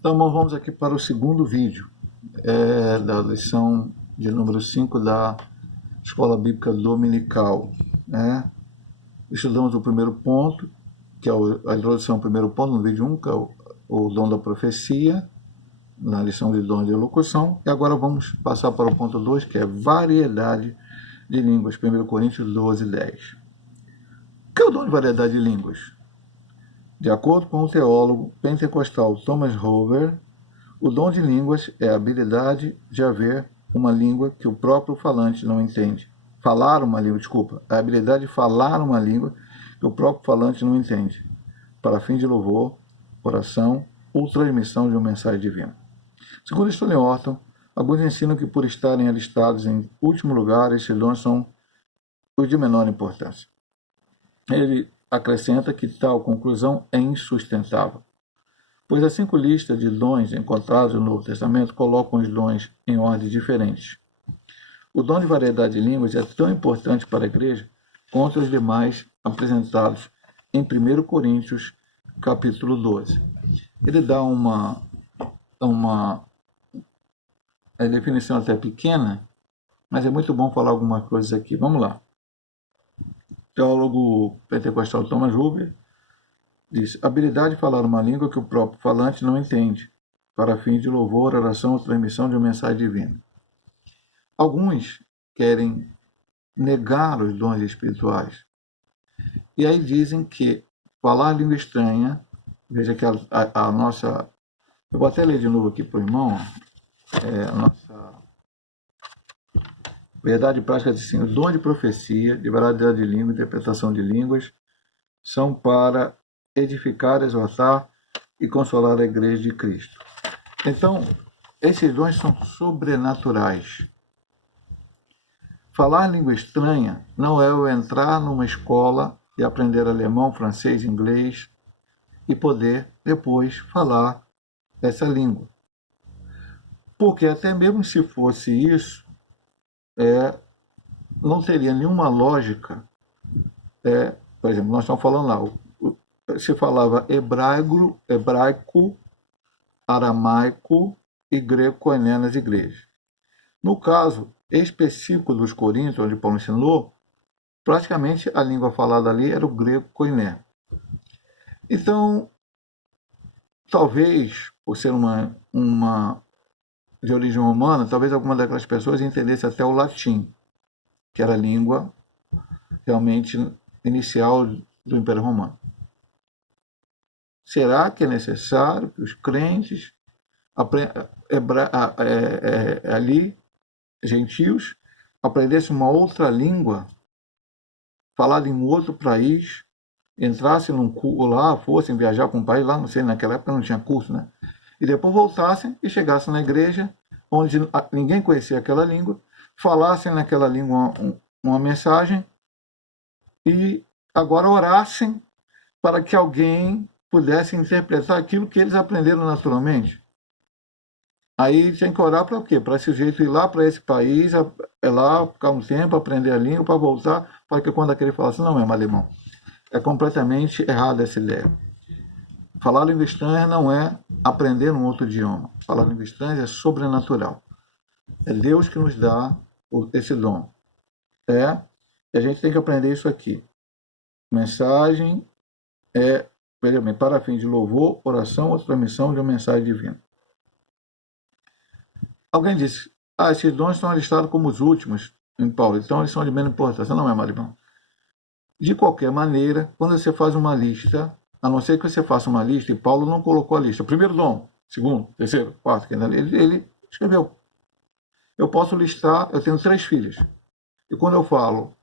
Então, vamos aqui para o segundo vídeo da lição de número 5 da Escola Bíblica Dominical, né? Estudamos o primeiro ponto, que é a introdução ao primeiro ponto, no vídeo 1, que é o dom da profecia, na lição de dom de elocução. E agora vamos passar para o ponto 2, que é variedade de línguas, 1 Coríntios 12, 10. O que é o dom de variedade de línguas? De acordo com o teólogo pentecostal Thomas Rover, o dom de línguas é a habilidade de haver uma língua que o próprio falante não entende. Falar uma língua, desculpa, a habilidade de falar uma língua que o próprio falante não entende, para fim de louvor, oração ou transmissão de uma mensagem divina. Segundo Stanley Orton, alguns ensinam que por estarem alistados em último lugar, esses dons são os de menor importância. Ele acrescenta que tal conclusão é insustentável, pois as 5 listas de dons encontradas no Novo Testamento colocam os dons em ordens diferentes. O dom de variedade de línguas é tão importante para a igreja quanto os demais apresentados em 1 Coríntios, capítulo 12. Ele dá uma definição até pequena, mas é muito bom falar algumas coisas aqui. Vamos lá. O teólogo pentecostal Thomas Huber diz: habilidade de falar uma língua que o próprio falante não entende, para fim de louvor, oração ou transmissão de uma mensagem divina. Alguns querem negar os dons espirituais. E aí dizem que falar língua estranha, veja que a nossa... Eu vou até ler de novo aqui para o irmão. A nossa verdade prática diz assim: o dom de profecia, de variedade de língua, interpretação de línguas, são para edificar, exortar e consolar a igreja de Cristo. Então, esses dons são sobrenaturais. Falar língua estranha não é eu entrar numa escola e aprender alemão, francês, inglês e poder depois falar essa língua. Porque até mesmo se fosse isso, não teria nenhuma lógica. Por exemplo, nós estamos falando lá, se falava hebraico, aramaico e grego koiné nas igrejas. No caso específico dos Coríntios, onde Paulo ensinou, praticamente a língua falada ali era o grego koiné. Então, talvez, por ser uma de origem romana, talvez alguma daquelas pessoas entendesse até o latim, que era a língua realmente inicial do Império Romano. Será que é necessário que os crentes ali, gentios, aprendessem uma outra língua, falada em um outro país, entrassem num curso lá, fossem viajar para um país lá, não sei, naquela época não tinha curso, né? E depois voltassem e chegassem na igreja, onde ninguém conhecia aquela língua, falassem naquela língua uma mensagem e agora orassem para que alguém pudesse interpretar aquilo que eles aprenderam naturalmente. Aí tinha que orar para quê? Para esse sujeito ir lá para esse país, lá ficar um tempo, aprender a língua, para voltar, para que quando aquele falasse, não, meu alemão, é completamente errada essa ideia. Falar língua estranha não é aprender um outro idioma. Falar língua estranha é sobrenatural. É Deus que nos dá esse dom. E a gente tem que aprender isso aqui. Mensagem para fim de louvor, oração ou transmissão de uma mensagem divina. Alguém disse: esses dons estão listados como os últimos em Paulo, então eles são de menos importância. Não é, meu irmão? De qualquer maneira, quando você faz uma lista, a não ser que você faça uma lista, e Paulo não colocou a lista, primeiro dom, segundo, terceiro, quarto, ele escreveu. Eu posso listar, eu tenho 3 filhas. E quando eu falo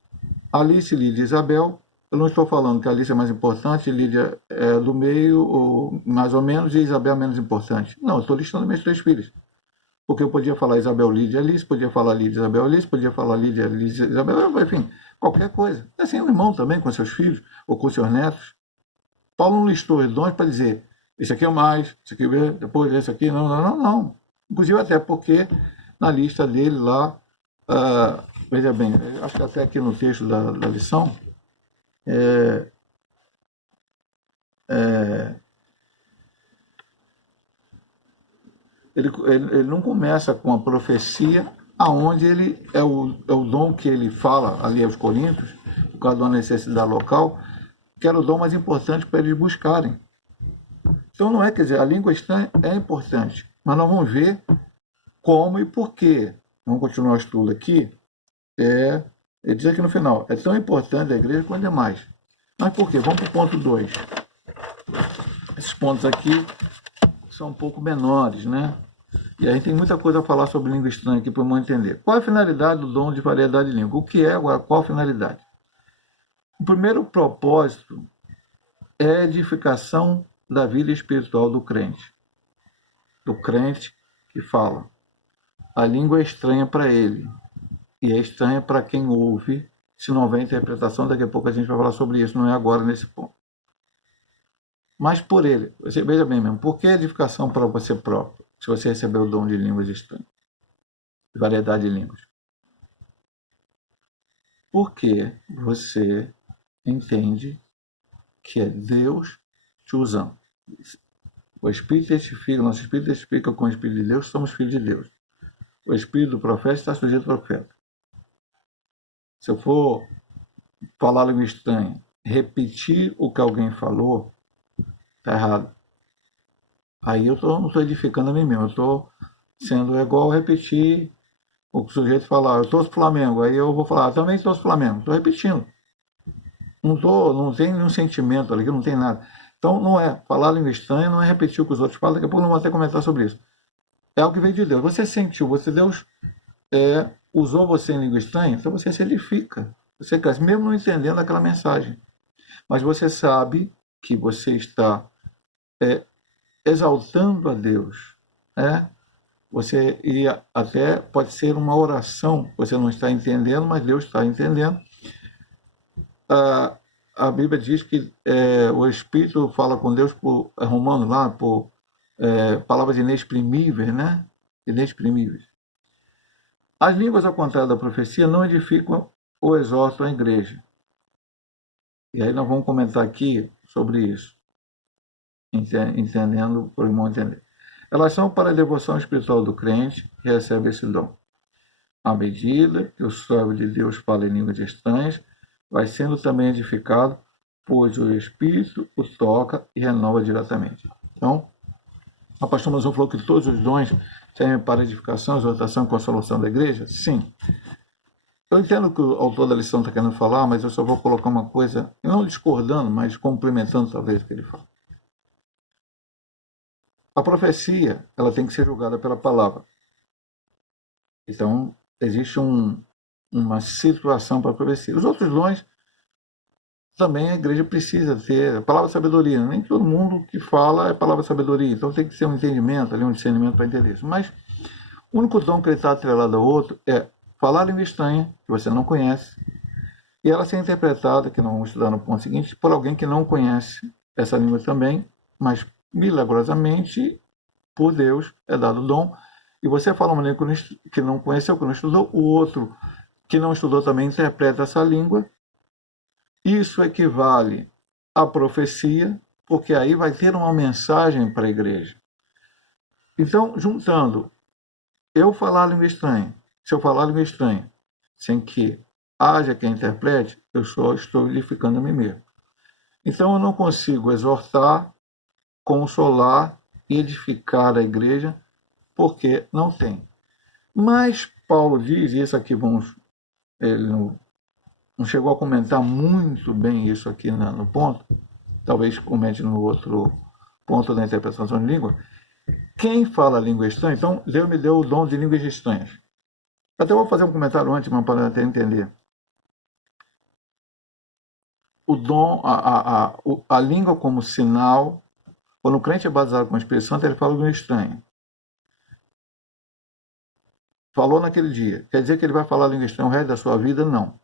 Alice, Lídia e Isabel, eu não estou falando que a Alice é mais importante, Lídia é do meio, ou mais ou menos, e Isabel é menos importante. Não, eu estou listando minhas 3 filhas. Porque eu podia falar Isabel, Lídia, Alice, podia falar Lídia, Isabel, Alice, podia falar Lídia, Alice, Isabel, enfim, qualquer coisa. É assim o irmão também, com seus filhos, ou com seus netos. Paulo não listou os dons para dizer, esse aqui é o mais, esse aqui é depois, esse aqui, não. Inclusive até porque na lista dele lá, veja bem, acho que até aqui no texto da lição, ele não começa com a profecia, aonde ele é o dom que ele fala ali aos Coríntios, por causa de uma necessidade local, que era o dom mais importante para eles buscarem. Então não é, quer dizer, a língua estranha é importante, mas nós vamos ver como e por quê. Vamos continuar o estudo aqui. Ele diz aqui no final, é tão importante a igreja quanto demais. Mas por quê? Vamos para o ponto 2. Esses pontos aqui são um pouco menores, né? E a gente tem muita coisa a falar sobre língua estranha aqui para o irmão entender. Qual é a finalidade do dom de variedade de língua? O que é agora? Qual a finalidade? O primeiro propósito é a edificação da vida espiritual do crente. Do crente que fala. A língua é estranha para ele. E é estranha para quem ouve, se não houver interpretação. Daqui a pouco a gente vai falar sobre isso, não é agora nesse ponto. Mas por ele, você veja bem mesmo, por que edificação para você próprio, se você receber o dom de línguas estranhas, de variedade de línguas? Porque você entende que é Deus te usando. O Espírito testifica, nosso Espírito testifica com o Espírito de Deus, somos filhos de Deus. O Espírito do profeta está sujeito ao profeta. Se eu for falar língua estranha, repetir o que alguém falou, está errado. Aí eu não estou edificando a mim mesmo, eu estou sendo igual repetir o que o sujeito falar, eu torço Flamengo, aí eu vou falar, também torço Flamengo, estou repetindo. Não tem nenhum sentimento ali, não tem nada. Então não é, falar língua estranha não é repetir o que os outros falam, daqui a pouco não vou até comentar sobre isso. É algo que veio de Deus. Você sentiu, Deus usou você em língua estranha, então você se edifica. Você cresce, mesmo não entendendo aquela mensagem. Mas você sabe que você está exaltando a Deus. Você até pode ser uma oração, você não está entendendo, mas Deus está entendendo. A Bíblia diz que o Espírito fala com Deus por Romanos lá, por palavras inexprimíveis, né? Inexprimíveis. As línguas, ao contrário da profecia, não edificam ou exortam a igreja. E aí nós vamos comentar aqui sobre isso, entendendo, por irmão entender. Elas são para a devoção espiritual do crente que recebe esse dom. À medida que o servo de Deus fala em línguas estranhas, vai sendo também edificado, pois o Espírito o toca e renova diretamente. Então, a pastor Mazão falou que todos os dons servem para edificação, exortação e consolação da igreja? Sim. Eu entendo o que o autor da lição está querendo falar, mas eu só vou colocar uma coisa, não discordando, mas complementando talvez o que ele fala. A profecia, ela tem que ser julgada pela palavra. Então, existe uma situação para a profecia. Os outros dons, também a igreja precisa ter a palavra sabedoria. Nem todo mundo que fala é palavra sabedoria. Então tem que ser um entendimento, ali, um discernimento para entender isso. Mas o único dom que ele está atrelado ao outro é falar língua estranha, que você não conhece, e ela ser interpretada, que nós vamos estudar no ponto seguinte, por alguém que não conhece essa língua também, mas milagrosamente, por Deus, é dado o dom. E você fala uma língua que não conheceu, que não estudou, o outro que não estudou também interpreta essa língua. Isso equivale à profecia, porque aí vai ter uma mensagem para a igreja. Então, juntando, eu falar língua estranha, se eu falar língua estranha, sem que haja quem interprete, eu só estou edificando a mim mesmo. Então, eu não consigo exortar, consolar e edificar a igreja, porque não tem. Mas Paulo diz, e isso aqui ele não chegou a comentar muito bem isso aqui no ponto, talvez comente no outro ponto da interpretação de língua. Quem fala língua estranha, então Deus me deu o dom de línguas estranhas. Até vou fazer um comentário antes, mas para até entender. O dom, a língua como sinal, quando o crente é batizado com o Espírito Santo, ele fala língua estranha. Falou naquele dia, quer dizer que ele vai falar língua estranha o resto da sua vida? Não.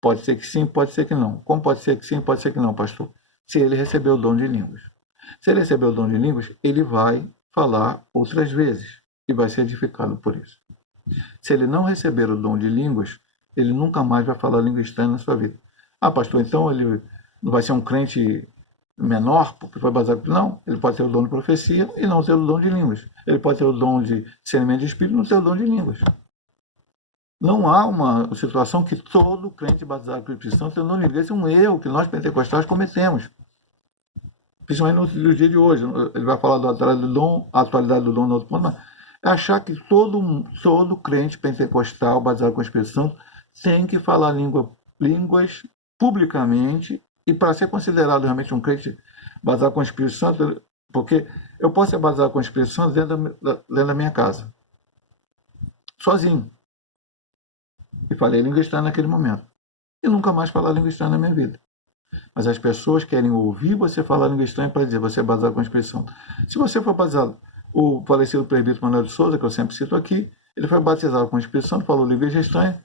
Pode ser que sim, pode ser que não. Como pode ser que sim, pode ser que não, pastor? Se ele recebeu o dom de línguas. Se ele recebeu o dom de línguas, ele vai falar outras vezes e vai ser edificado por isso. Se ele não receber o dom de línguas, ele nunca mais vai falar língua estranha na sua vida. Ah, pastor, então ele não vai ser um crente menor, porque foi baseado. Não, ele pode ter o dom de profecia e não ter o dom de línguas. Ele pode ter o dom de discernimento de espírito e não ter o dom de línguas. Não há uma situação que todo crente batizado pelo Espírito Santo tem o dom de línguas. Esse é um erro que nós pentecostais cometemos. Principalmente no dia de hoje. Ele vai falar da atualidade do dom no outro ponto, mas é achar que todo crente pentecostal batizado com o Espírito Santo tem que falar línguas publicamente, e para ser considerado realmente um crente batizado com o Espírito Santo, porque eu posso ser batizado com o Espírito Santo dentro da minha casa, sozinho, e falei língua estranha naquele momento, e nunca mais falar língua estranha na minha vida. Mas as pessoas querem ouvir você falar língua estranha para dizer você é batizado com o Espírito Santo. Se você for batizado, o falecido presbítero Manuel de Souza, que eu sempre cito aqui, ele foi batizado com o Espírito Santo, falou língua estranha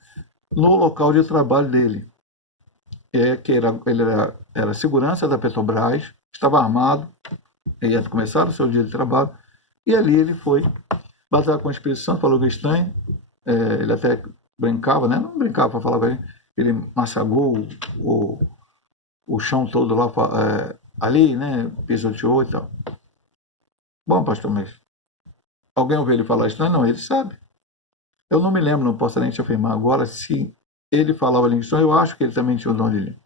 no local de trabalho dele. Ele era segurança da Petrobras, estava armado, ele ia começar o seu dia de trabalho, e ali ele foi batizado com o Espírito Santo, falou língua estranha, ele até brincava, né? Não brincava para falar com ele massagou o chão todo lá ali, né? Pisoteou e tal. Bom, pastor, mas alguém ouviu ele falar estranho? Não, ele sabe. Eu não me lembro, não posso nem te afirmar agora se ele falava língua estranha, eu acho que ele também tinha o dom de língua.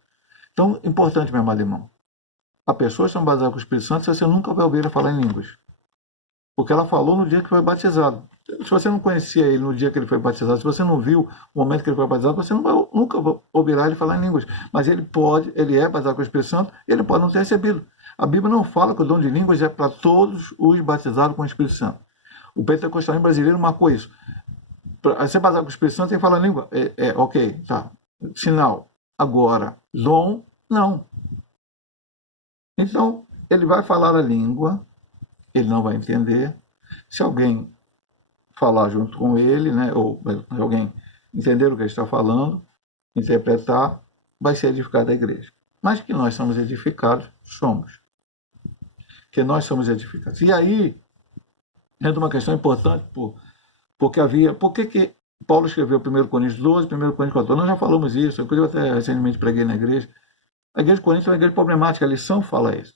Então, importante, meu amado irmão, a pessoa são baseadas com o Espírito Santo, você nunca vai ouvir ela falar em línguas. Porque ela falou no dia que foi batizado. Se você não conhecia ele no dia que ele foi batizado, se você não viu o momento que ele foi batizado, você nunca ouvirá ele falar em línguas. Mas ele é batizado com o Espírito Santo, e ele pode não ter recebido. A Bíblia não fala que o dom de línguas é para todos os batizados com o Espírito Santo. O pentecostalismo brasileiro marcou isso. Para ser batizado com o Espírito Santo, tem que falar língua. Ok, tá. Sinal. Agora, dom, não. Então, ele vai falar a língua, ele não vai entender. Se alguém falar junto com ele, né, ou alguém entender o que ele está falando, interpretar, vai ser edificado a igreja. Mas que nós somos edificados, somos. Que nós somos edificados. E aí, entra uma questão importante, por que Paulo escreveu 1 Coríntios 12, 1 Coríntios 14? Nós já falamos isso, eu até recentemente preguei na igreja. A igreja de Corinto é uma igreja problemática, a lição fala isso.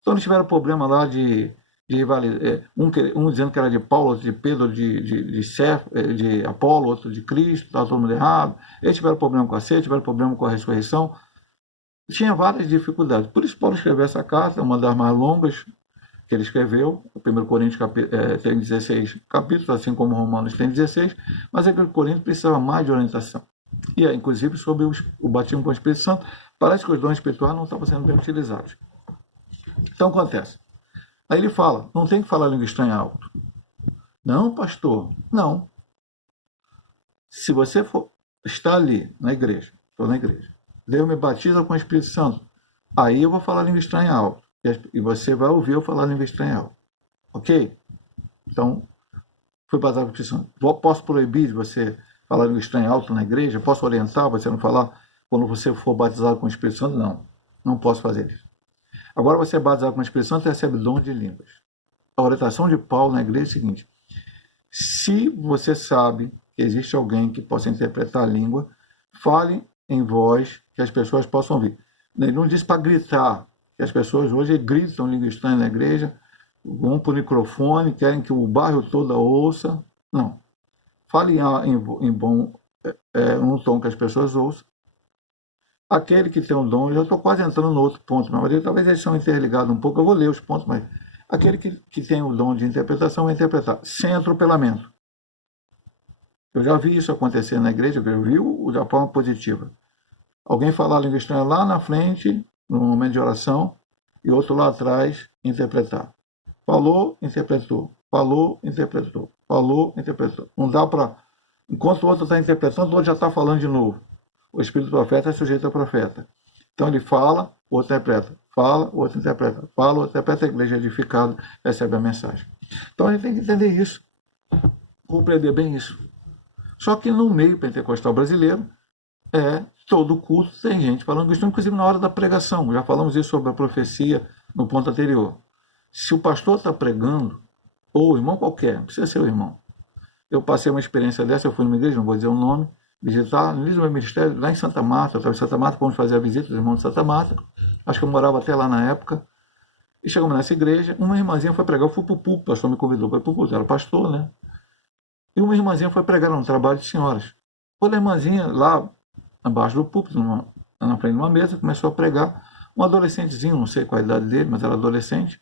Então eles tiveram problema lá de rivalidade, um dizendo que era de Paulo, outro de Pedro, de Apolo, outro de Cristo, estava todo mundo errado. Eles tiveram problema com a ceia, tiveram problema com a ressurreição. Tinha várias dificuldades. Por isso Paulo escreveu essa carta, uma das mais longas que ele escreveu. O 1 Coríntios tem 16 capítulos, assim como Romanos tem 16, mas a igreja de Corinto precisava mais de orientação. E inclusive sobre o batismo com o Espírito Santo, parece que os dons espirituais não estavam sendo bem utilizados. Então acontece. Aí ele fala, não tem que falar língua estranha alto. Não, pastor, não. Se você está ali na igreja, estou na igreja, Deus me batiza com o Espírito Santo, aí eu vou falar língua estranha alto. E você vai ouvir eu falar língua estranha alto. Ok? Então, fui batizado com o Espírito Santo. Posso proibir de você falar língua estranha alto na igreja? Posso orientar você a não falar quando você for batizado com o Espírito Santo? Não, não posso fazer isso. Agora você é batizado com o Espírito Santo e recebe dom de línguas. A orientação de Paulo na igreja é a seguinte: se você sabe que existe alguém que possa interpretar a língua, fale em voz que as pessoas possam ouvir. Ele não diz para gritar, que as pessoas hoje gritam língua estranha na igreja, vão para o microfone, querem que o bairro todo ouça. Não. Fale em bom, um tom que as pessoas ouçam. Aquele que tem o dom, eu já estou quase entrando no outro ponto, mas talvez eles são interligados um pouco, eu vou ler os pontos, mas aquele que tem o dom de interpretação vai interpretar, sem atropelamento. Eu já vi isso acontecer na igreja, eu vi da forma positiva. Alguém falar a língua estranha lá na frente, no momento de oração, e outro lá atrás interpretar. Falou, interpretou. Falou, interpretou. Falou, interpretou. Não dá para... Enquanto o outro está interpretando, o outro já está falando de novo. O espírito do profeta é sujeito ao profeta. Então ele fala, o outro interpreta. Fala, o outro interpreta. Fala, o outro interpreta. A igreja é edificada, recebe a mensagem. Então a gente tem que entender isso. Compreender bem isso. Só que no meio pentecostal brasileiro, todo culto tem gente falando isso, inclusive na hora da pregação. Já falamos isso sobre a profecia no ponto anterior. Se o pastor está pregando, ou o irmão qualquer, não precisa ser o irmão. Eu passei uma experiência dessa, eu fui numa igreja, não vou dizer o nome, visitar, no início do meu ministério, lá em Santa Marta, eu estava em Santa Marta, fomos fazer a visita dos irmãos de Santa Marta, acho que eu morava até lá na época, e chegamos nessa igreja, uma irmãzinha foi pregar, eu fui pro púlpito, o pastor me convidou para ir pro púlpito, era pastor, né? E uma irmãzinha foi pregar um trabalho de senhoras. Quando a irmãzinha, lá abaixo do púlpito, na frente de uma mesa, começou a pregar, um adolescentezinho, não sei qual a idade dele, mas era adolescente,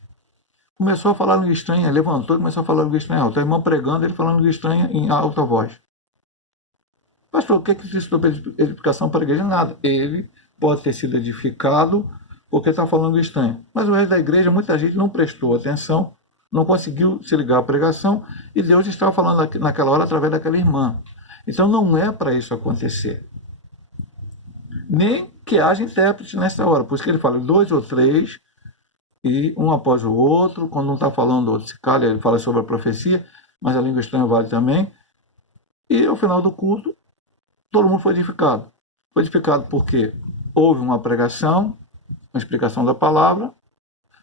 começou a falar língua estranha, levantou e começou a falar língua estranha alta. O irmão pregando, ele falando língua estranha em alta voz. Pastor, o que isso sobre edificação para a igreja? Nada. Ele pode ter sido edificado porque está falando estranho. Mas o resto da igreja, muita gente não prestou atenção, não conseguiu se ligar à pregação, e Deus estava falando naquela hora através daquela irmã. Então não é para isso acontecer. Nem que haja intérprete nessa hora. Por isso que ele fala 2 ou 3, e um após o outro. Quando não está falando, outro se calha, ele fala sobre a profecia, mas a língua estranha vale também. E ao final do culto, todo mundo foi edificado. Foi edificado porque houve uma pregação, uma explicação da palavra.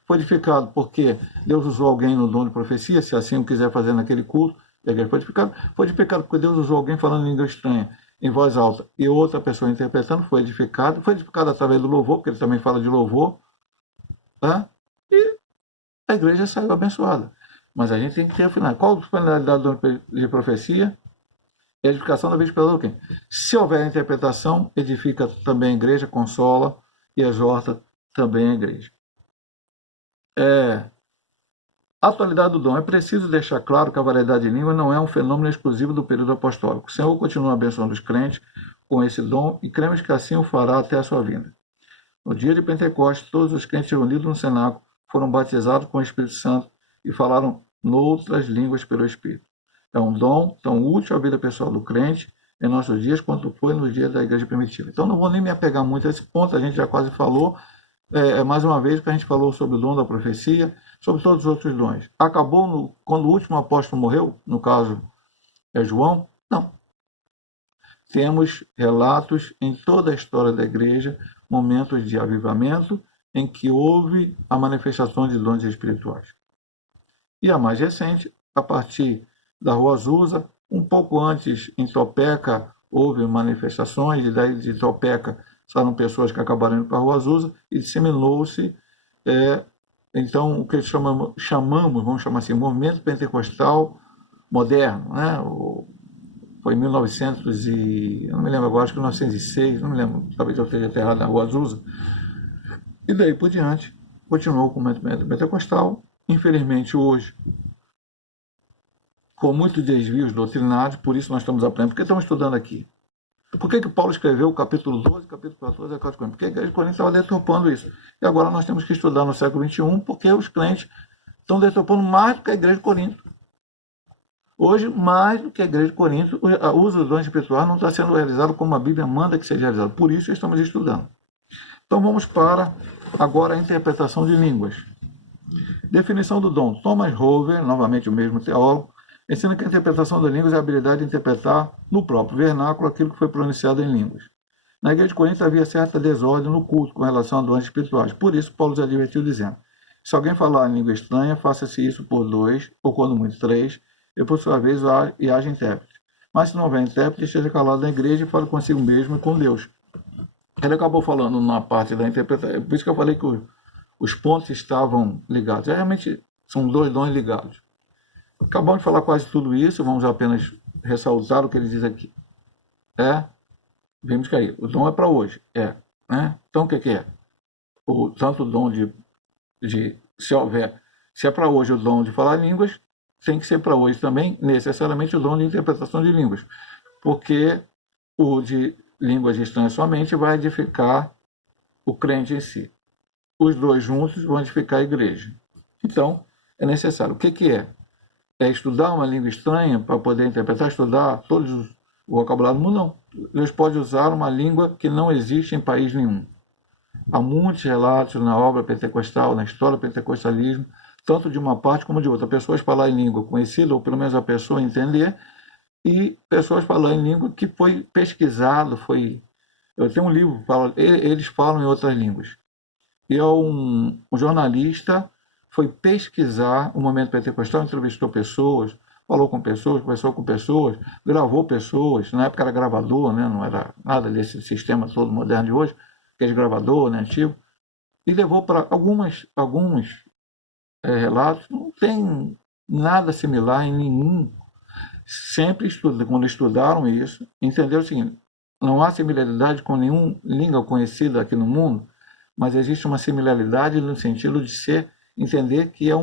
Foi edificado porque Deus usou alguém no dom de profecia, se assim o quiser fazer naquele culto, a igreja foi edificada. Foi edificado porque Deus usou alguém falando em língua estranha, em voz alta, e outra pessoa interpretando, foi edificado. Foi edificado através do louvor, porque ele também fala de louvor. Tá? E a igreja saiu abençoada. Mas a gente tem que ter afinal. Qual a finalidade do dom de profecia? É a edificação da vida pelo quem? Se houver interpretação, edifica também a igreja, consola e exorta também a igreja. A atualidade do dom. É preciso deixar claro que a variedade de língua não é um fenômeno exclusivo do período apostólico. O Senhor continua abençoando os crentes com esse dom e cremos que assim o fará até a sua vinda. No dia de Pentecostes, todos os crentes reunidos no cenáculo foram batizados com o Espírito Santo e falaram noutras línguas pelo Espírito. É um dom tão útil à vida pessoal do crente em nossos dias quanto foi no dia da igreja primitiva. Então não vou nem me apegar muito a esse ponto, a gente já quase falou. Mais uma vez que a gente falou sobre o dom da profecia, sobre todos os outros dons. Acabou quando o último apóstolo morreu, no caso é João? Não. Temos relatos em toda a história da igreja, momentos de avivamento em que houve a manifestação de dons espirituais. E a mais recente, a partir da Rua Azusa, um pouco antes em Topeka houve manifestações, e daí de Topeka saíram pessoas que acabaram indo para a Rua Azusa e disseminou-se, então, o que chamamos, vamos chamar assim, movimento pentecostal moderno, né? Foi em 1900 eu não me lembro agora, acho que 1906, não me lembro, talvez eu esteja errado na Rua Azusa. E daí por diante, continuou com o movimento pentecostal, infelizmente hoje, com muitos desvios doutrinários, por isso nós estamos aprendendo, porque estamos estudando aqui. Por que Paulo escreveu o capítulo 12, capítulo 14 e 14? Porque a igreja de Corinto estava deturpando isso. E agora nós temos que estudar no século XXI, porque os crentes estão deturpando mais do que a igreja de Corinto. Hoje, mais do que a igreja de Corinto, o uso dos dons espirituais não está sendo realizado como a Bíblia manda que seja realizado. Por isso estamos estudando. Então vamos para agora a interpretação de línguas. Definição do dom. Thomas Rover, novamente o mesmo teólogo, ensina que a interpretação das línguas é a habilidade de interpretar no próprio vernáculo aquilo que foi pronunciado em línguas. Na igreja de Corinto havia certa desordem no culto com relação a dons espirituais. Por isso, Paulo os advertiu dizendo: se alguém falar em língua estranha, faça-se isso por 2, ou quando muito 3, e por sua vez haja intérprete. Mas se não houver intérprete, esteja calado na igreja e fale consigo mesmo e com Deus. Ele acabou falando na parte da interpretação, por isso que eu falei que os pontos estavam ligados. Realmente são 2 dons ligados. Acabamos de falar quase tudo isso, vamos apenas ressaltar o que ele diz aqui. Vimos que aí, o dom é para hoje. Né? Então o que é? Tanto o dom se é para hoje o dom de falar línguas, tem que ser para hoje também, necessariamente, o dom de interpretação de línguas. Porque o de línguas estranhas somente vai edificar o crente em si. Os 2 juntos vão edificar a igreja. Então, é necessário. O que é? É estudar uma língua estranha para poder interpretar, estudar todos o vocabulário do mundo? Não. Deus pode usar uma língua que não existe em país nenhum. Há muitos relatos na obra pentecostal, na história do pentecostalismo, tanto de uma parte como de outra. Pessoas falar em língua conhecida, ou pelo menos a pessoa entender, e pessoas falar em língua que foi pesquisado, Eu tenho um livro, eles falam em outras línguas. E um jornalista foi pesquisar o movimento pentecostal, entrevistou pessoas, falou com pessoas, conversou com pessoas, gravou pessoas, na época era gravador, né? Não era nada desse sistema todo moderno de hoje, aquele gravador, né, antigo, e levou para alguns relatos, não tem nada similar em nenhum. Sempre quando estudaram isso, entenderam o seguinte: não há similaridade com nenhuma língua conhecida aqui no mundo, mas existe uma similaridade no sentido de entender que é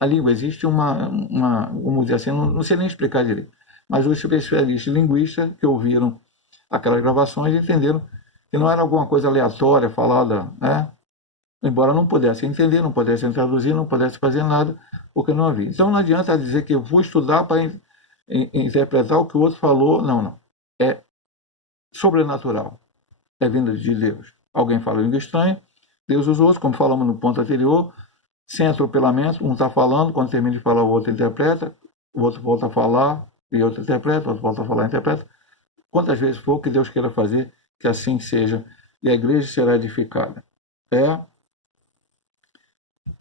a língua, existe vamos dizer assim, não sei nem explicar direito, mas os especialistas linguistas que ouviram aquelas gravações entenderam que não era alguma coisa aleatória falada, né? Embora não pudesse entender, não pudesse traduzir, não pudesse fazer nada, porque não havia. Então não adianta dizer que eu vou estudar para interpretar o que o outro falou, não. É sobrenatural, é vinda de Deus. Alguém fala língua estranha, Deus os outros, como falamos no ponto anterior, sem atropelamento, um está falando, quando termina de falar o outro interpreta, o outro volta a falar e outro interpreta, o outro volta a falar e interpreta. Quantas vezes for que Deus queira fazer, que assim seja, e a igreja será edificada.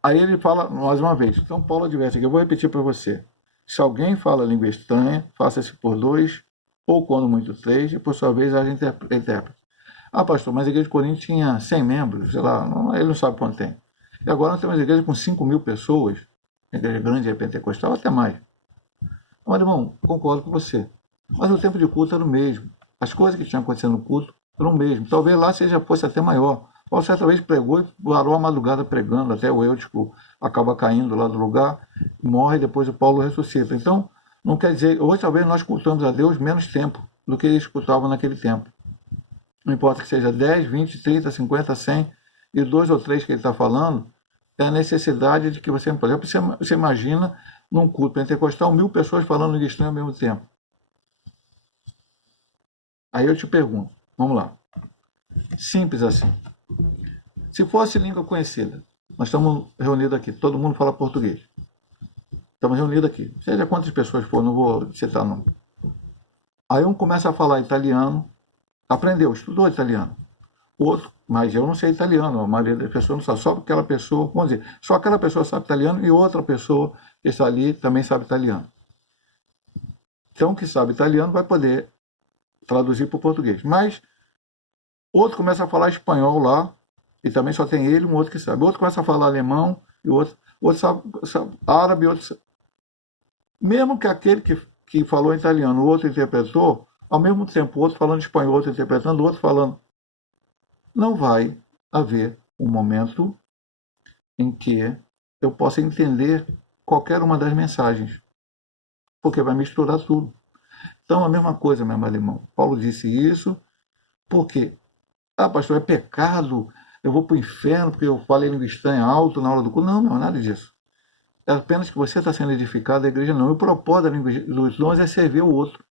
Aí ele fala mais uma vez, então Paulo adverte aqui, eu vou repetir para você. Se alguém fala língua estranha, faça-se por dois, ou quando muito três, e por sua vez haja intérprete. Ah, pastor, mas a igreja de Corinto tinha 100 membros, sei lá, ele não sabe quanto tem. E agora nós temos uma igreja com 5.000 pessoas, a igreja grande é pentecostal, até mais. Mas, irmão, concordo com você. Mas o tempo de culto era o mesmo. As coisas que tinham acontecido no culto eram o mesmo. Talvez lá fosse até maior. Paulo certa vez pregou e parou a madrugada pregando, até o Eutico acaba caindo lá do lugar, morre e depois o Paulo ressuscita. Então, não quer dizer, hoje talvez nós cultamos a Deus menos tempo do que eles cultavam naquele tempo. Não importa que seja 10, 20, 30, 50, 100, e 2 ou 3 que ele está falando, é a necessidade de que por exemplo, você imagina num culto pentecostal 1.000 pessoas falando língua estranha ao mesmo tempo. Aí eu te pergunto, vamos lá. Simples assim. Se fosse língua conhecida, nós estamos reunidos aqui, todo mundo fala português. Estamos reunidos aqui, seja quantas pessoas for, não vou citar não. Aí um começa a falar italiano, aprendeu, estudou italiano. Outro, mas eu não sei italiano, a maioria das pessoas não sabe, só aquela pessoa, vamos dizer, só aquela pessoa sabe italiano e outra pessoa que está ali também sabe italiano. Então, que sabe italiano vai poder traduzir para o português. Mas outro começa a falar espanhol lá, e também só tem ele, um outro que sabe. Outro começa a falar alemão, e outro sabe árabe, outro sabe. Mesmo que aquele que falou italiano, o outro interpretou, ao mesmo tempo, o outro falando espanhol, o outro interpretando, o outro falando. Não vai haver um momento em que eu possa entender qualquer uma das mensagens, porque vai misturar tudo. Então, a mesma coisa, meu amado irmão. Paulo disse isso porque, pastor, é pecado, eu vou para o inferno porque eu falei língua estranha alto na hora do culto. Não, não é nada disso. É apenas que você está sendo edificado, a igreja não. E o propósito da língua dos dons é servir o outro.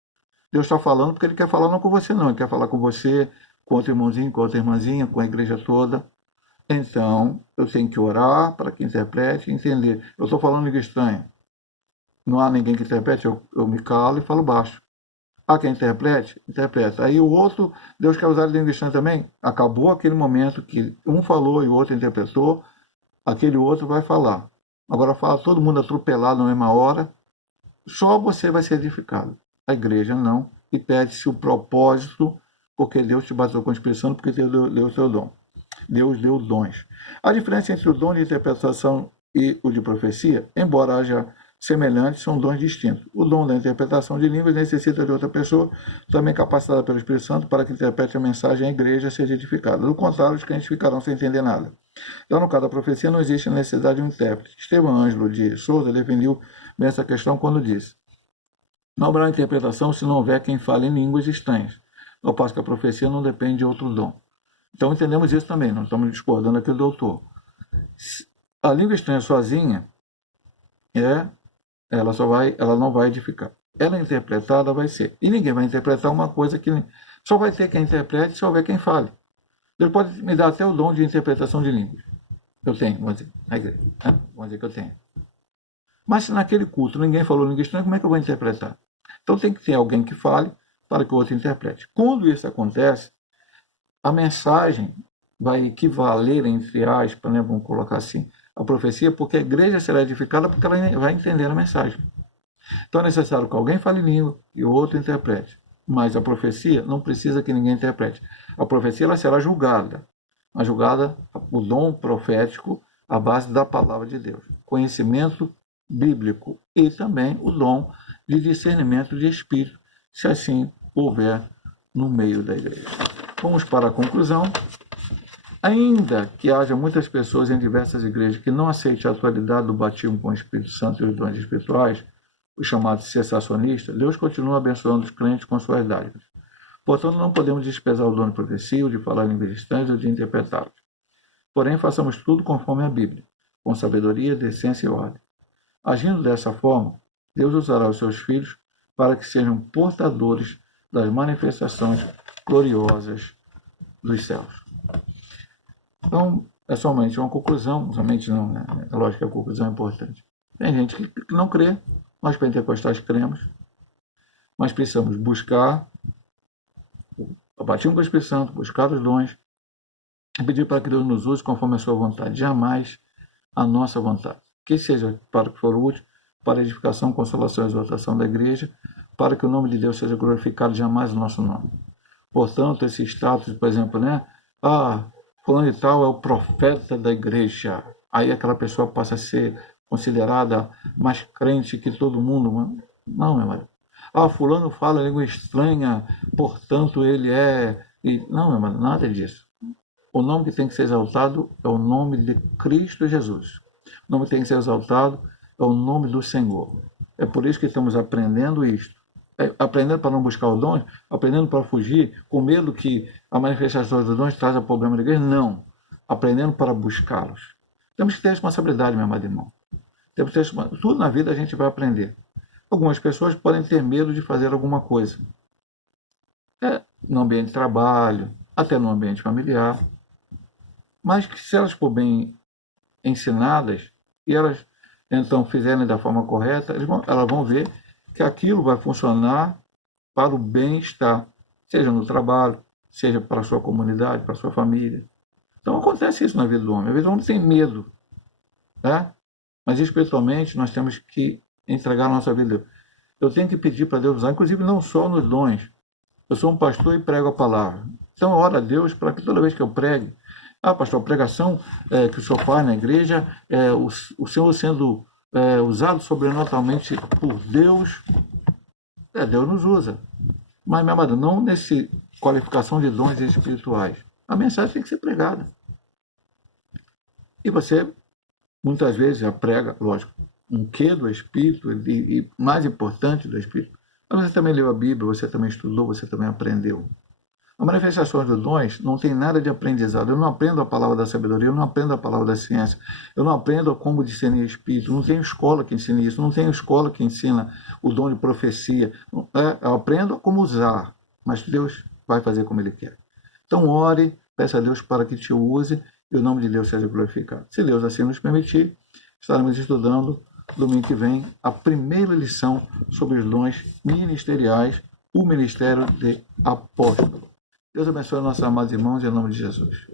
Deus está falando porque ele quer falar não com você, não. Ele quer falar com você, com outro irmãozinho, com outra irmãzinha, com a igreja toda. Então, eu tenho que orar para que interprete e entender. Eu estou falando língua estranha. Não há ninguém que interprete, eu me calo e falo baixo. Há quem interprete? Interpreta. Aí o outro, Deus quer usar a língua estranha também. Acabou aquele momento que um falou e o outro interpretou, aquele outro vai falar. Agora fala todo mundo atropelado na mesma hora, só você vai ser edificado. A igreja não. E pede-se o propósito, porque Deus te bateu com a Espírito Santo, porque Deus deu o seu dom. Deus deu dons. A diferença entre o dom de interpretação e o de profecia, embora haja semelhantes, são dons distintos. O dom da interpretação de línguas necessita de outra pessoa, também capacitada pelo Espírito Santo, para que interprete a mensagem à igreja seja edificada. Do contrário, os crentes ficarão sem entender nada. Então, no caso da profecia, não existe a necessidade de um intérprete. Estevão Ângelo de Souza defendeu nessa questão quando disse: não haverá interpretação se não houver quem fale em línguas estranhas, ao passo que a profecia não depende de outro dom. Então entendemos isso também, não estamos discordando aqui do doutor. A língua estranha sozinha, ela não vai edificar. Ela interpretada vai ser. E ninguém vai interpretar uma coisa que só vai ter quem interprete se houver quem fale. Deus pode me dar até o dom de interpretação de línguas. Eu tenho, vamos dizer, na igreja. Vamos dizer que eu tenho. Mas se naquele culto ninguém falou língua estranha, como é que eu vou interpretar? Então tem que ter alguém que fale para que o outro interprete. Quando isso acontece, a mensagem vai equivaler, entre aspas, né, vamos colocar assim, a profecia, porque a igreja será edificada porque ela vai entender a mensagem. Então é necessário que alguém fale língua e o outro interprete. Mas a profecia não precisa que ninguém interprete. A profecia ela será julgada. Mas julgada o dom profético à base da palavra de Deus. Conhecimento bíblico e também o dom de discernimento de espírito, se assim houver no meio da igreja. Vamos para a conclusão. Ainda que haja muitas pessoas em diversas igrejas que não aceitem a atualidade do batismo com o Espírito Santo e os dons espirituais, os chamados cessacionistas, Deus continua abençoando os crentes com suas dádivas. Portanto, não podemos desprezar o dom de profecia, de falar em línguas estranhas ou de interpretá-los. Porém, façamos tudo conforme a Bíblia, com sabedoria, decência e ordem. Agindo dessa forma, Deus usará os seus filhos para que sejam portadores das manifestações gloriosas dos céus. Então, é somente uma conclusão, somente não, né? É lógico que a conclusão é importante. Tem gente que não crê, nós pentecostais cremos, mas precisamos buscar o batismo com o Espírito Santo, buscar os dons e pedir para que Deus nos use conforme a sua vontade, jamais a nossa vontade. Que seja para o que for útil, para a edificação, consolação e exortação da igreja, para que o nome de Deus seja glorificado, jamais o nosso nome. Portanto, esse status, por exemplo, né? Fulano e tal é o profeta da igreja. Aí aquela pessoa passa a ser considerada mais crente que todo mundo. Não, meu marido. Fulano fala língua estranha, portanto ele é... Não, meu marido, nada disso. O nome que tem que ser exaltado é o nome de Cristo Jesus. O nome que tem que ser exaltado é o nome do Senhor. É por isso que estamos aprendendo isto. Aprendendo para não buscar os dons, aprendendo para fugir, com medo que a manifestação dos dons traga problema da igreja. Não. Aprendendo para buscá-los. Temos que ter responsabilidade, meu amado irmão. Temos que ter, tudo na vida a gente vai aprender. Algumas pessoas podem ter medo de fazer alguma coisa. No ambiente de trabalho, até no ambiente familiar. Mas que se elas forem bem ensinadas e elas então fizerem da forma correta, elas vão ver que aquilo vai funcionar para o bem-estar, seja no trabalho, seja para a sua comunidade, para a sua família. Então acontece isso na vida do homem. A vida do homem tem medo, né? Mas espiritualmente nós temos que entregar a nossa vida a Deus. Eu tenho que pedir para Deus usar, inclusive não só nos dons. Eu sou um pastor e prego a palavra. Então ora a Deus para que toda vez que eu pregue, pastor, a pregação que o senhor faz na igreja, o senhor sendo usado sobrenaturalmente por Deus, Deus nos usa. Mas, meu amado, não nessa qualificação de dons espirituais. A mensagem tem que ser pregada. E você, muitas vezes, já prega, lógico, um quê do Espírito, e mais importante do Espírito. Mas você também leu a Bíblia, você também estudou, você também aprendeu. A manifestação dos dons não tem nada de aprendizado. Eu não aprendo a palavra da sabedoria, eu não aprendo a palavra da ciência, eu não aprendo como discernir espírito, não tenho escola que ensine isso, não tenho escola que ensina o dom de profecia. Eu aprendo como usar, mas Deus vai fazer como Ele quer. Então ore, peça a Deus para que te use e o nome de Deus seja glorificado. Se Deus assim nos permitir, estaremos estudando domingo que vem a primeira lição sobre os dons ministeriais, o ministério de apóstolo. Deus abençoe nossos amados irmãos em nome de Jesus.